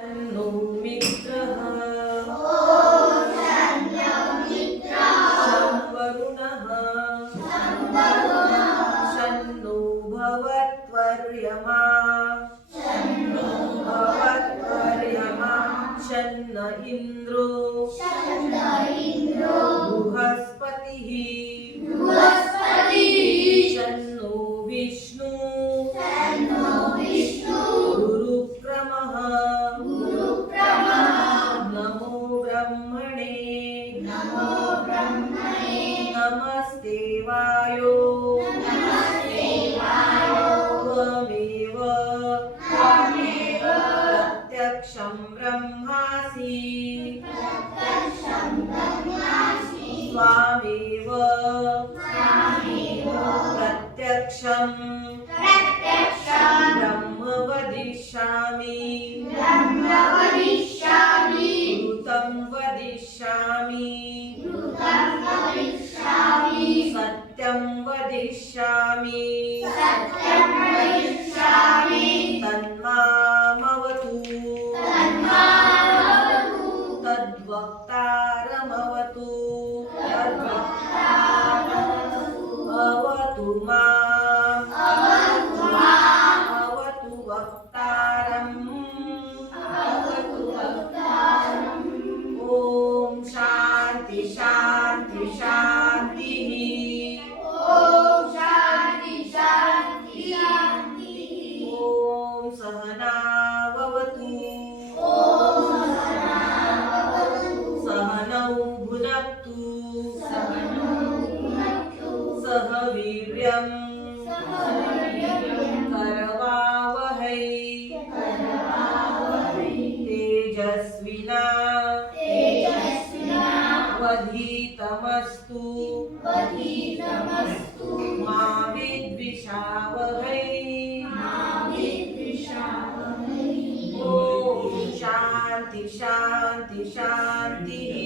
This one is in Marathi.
तन्नो मित्रः शं वरुणः शन्नो भवत्वर्यमा शन्न इन्द्रो बृहस्पतिः शन्नो विष्णु गुरुक्रमः नमो ब्रह्मणे नमस्ते वायो त्वमेव प्रत्यक्षं ब्रह्मासि त्वामेव प्रत्यक्षं ब्रह्म वदिष्यामि ऋतं वदिष्यामि सत्यं वदिष्यामि तन्मामवतु तद्वक्तारमवतु अवतु माम् अवतु वक्तारम् ॐ शान्ति शान्ति शान्तिः ॐ सहनाववतु सहनौ भुनक्तु सह वीर्यं करवावहै तेजस्विना वधीतमस्तु मा विद्विषावहै ॐ शान्ति शान्ति शान्तिः